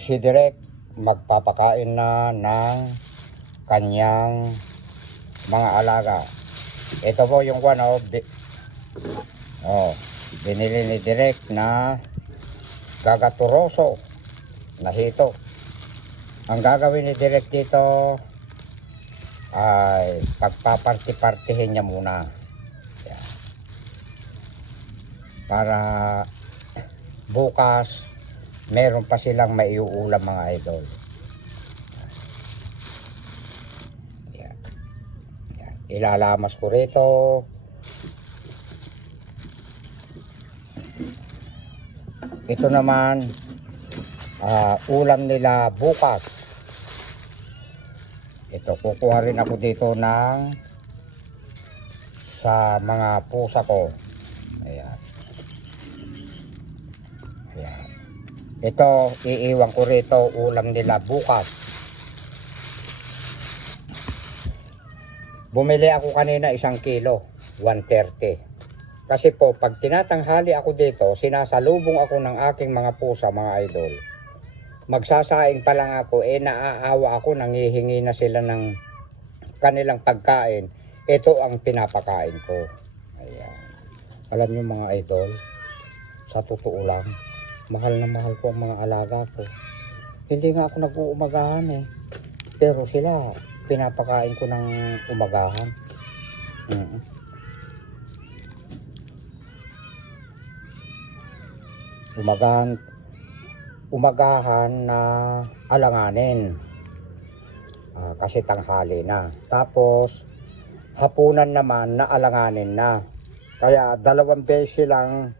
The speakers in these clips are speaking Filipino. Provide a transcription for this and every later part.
si Direk magpapakain na ng kanyang mga alaga. Ito po yung binili ni Direk na gagaturoso na hito. Ang gagawin ni Direk dito ay pagpaparti-partihin niya muna. Yan. Para bukas meron pa silang maiuulam mga idol. Yan. Yan. Ilalamas ko rito. Ito naman ulam nila bukas. Ito, kukuha rin ako dito sa mga pusa ko. Ayan. Ayan. Ito, iiwan ko rito ulam nila bukas. Bumili ako kanina 1 kilo, 130. Kasi po, pag tinatanghali ako dito, sinasalubong ako ng aking mga pusa, mga idol. Magsasaing pa lang ako, naaawa ako, nangihingi na sila ng kanilang pagkain. Ito ang pinapakain ko. Ayan. Alam niyo mga idol, sa totoo lang, mahal na mahal ko ang mga alaga ko. Hindi nga ako nag-uumagahan pero sila, pinapakain ko ng umagahan. Umagahan na alanganin kasi tanghali na, tapos hapunan naman na alanganin na, kaya 2 beses lang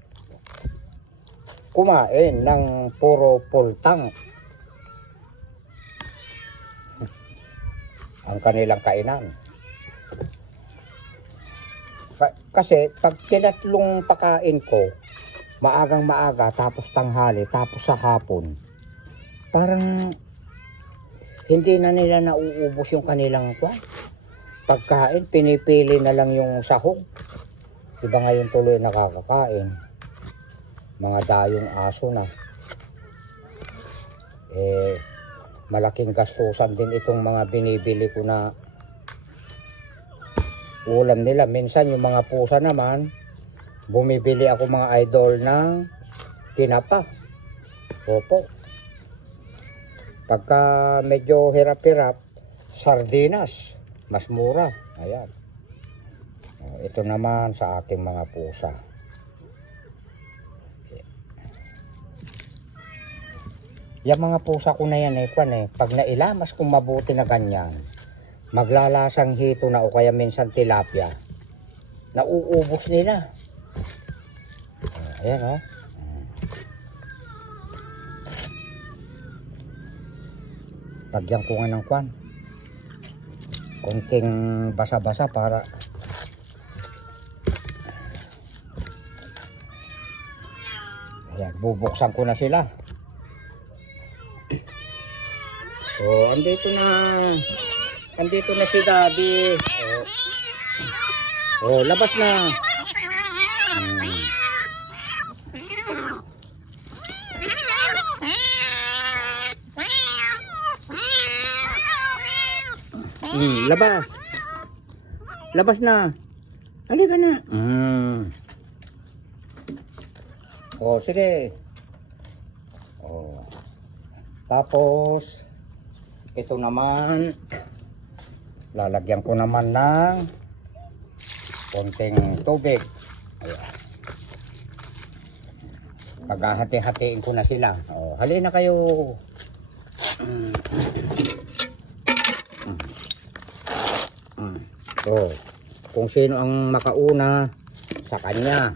kumain ng puro full tank ang kanilang kainan. Kasi pag tinatlong pakain ko, maagang maaga, tapos tanghali, tapos sa hapon, parang hindi na nila nauubos yung kanilang pagkain. Pinipili na lang yung sahog. Iba ngayon tuloy nakakakain. Mga dayong aso na. Malaking gastusan din itong mga binibili ko na ulam nila. Minsan yung mga pusa naman, bumibili ako mga idol ng tinapa. Opo. Pagka medyo hirap-hirap, sardinas, mas mura. Ayan. Ito naman sa ating mga pusa. Yung mga pusa ko na yan pag nailamas kong mabuti na ganyan, maglalasang hito na o kaya minsan tilapia, nauubos nila. Ayan Lagyan ko nga ng konting basa-basa para ayan, bubuksan ko na sila. Andito na si Daddy. Labas na. Labas. Labas na. Halika na. Sige. Tapos ito naman, lalagyan ko naman ng konting tubig. Ayan. Paghahati-hatiin ko na sila. Halina kayo. Kung sino ang makauna sa kanya.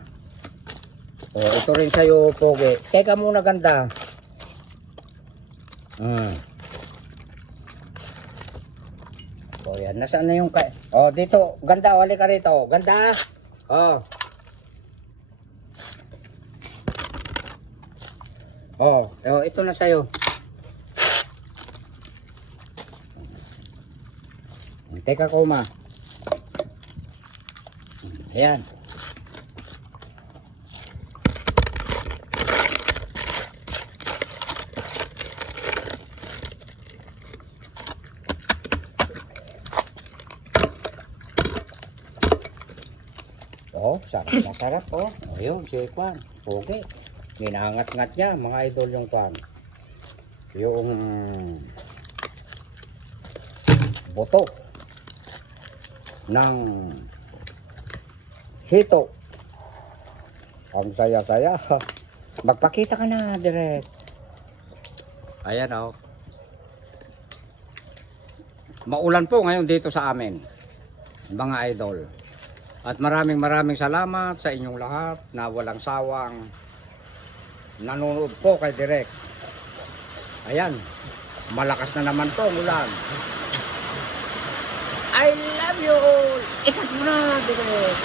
Ito rin sa'yo, Pogi. Teka muna, ganda. Yan. Nasaan na yung dito. Ganda, wali ka rito. Ganda. Ito na sa'yo. Teka ko, ma. Ayan. Masarap, masarap oh. Ayun, si Kwan. Pogi. Minaangat-ngat niya mga idol yung Kwan. Yung buto ng hito. Ang saya-saya. Magpakita ka na, direct. Ayan oh. Maulan po ngayon dito sa amin, mga idol. At maraming salamat sa inyong lahat na walang sawang nanonood po kay Direk. Ayan, malakas na naman to ulan. I love you all. Ikat mo na, Direk.